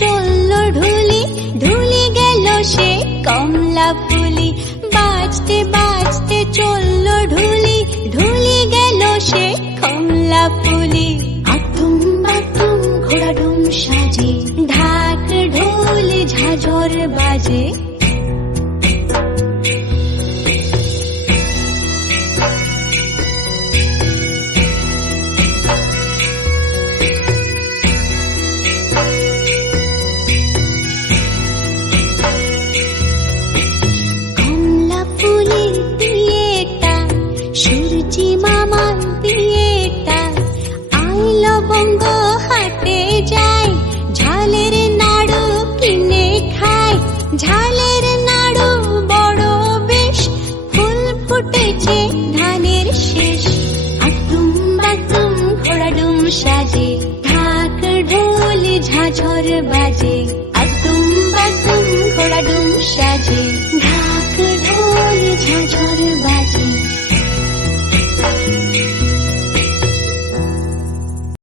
চললো ঢুলি, ঢুলি গেল সে কমলা ফুলি। বাজতে বাজতে চললো ঢুলি, ঢুলি গেল সে কমলা ফুলি। আতুম বাতুম ঘোড়া ডুম সাজে, ঢাক ঢোল ঝাঁঝর বাজে। সূর্যি মামার বিয়েটা আইলো বঙ্গ হাটে যায়, ঝালের নাড়ু কিনে খায়। ঝালের নাড়ু বড় বেশ, ফুল ফুটেছে ধানের শেষ। আতুম বাতুম ঘোড়া ডুম সাজে, ঢাক ঢোল ঝাঁঝর বাজে। আতুম বাতুম ঘোড়া ডুম সাজে, ঢাক ঢোল ঝাঁঝর বাজে।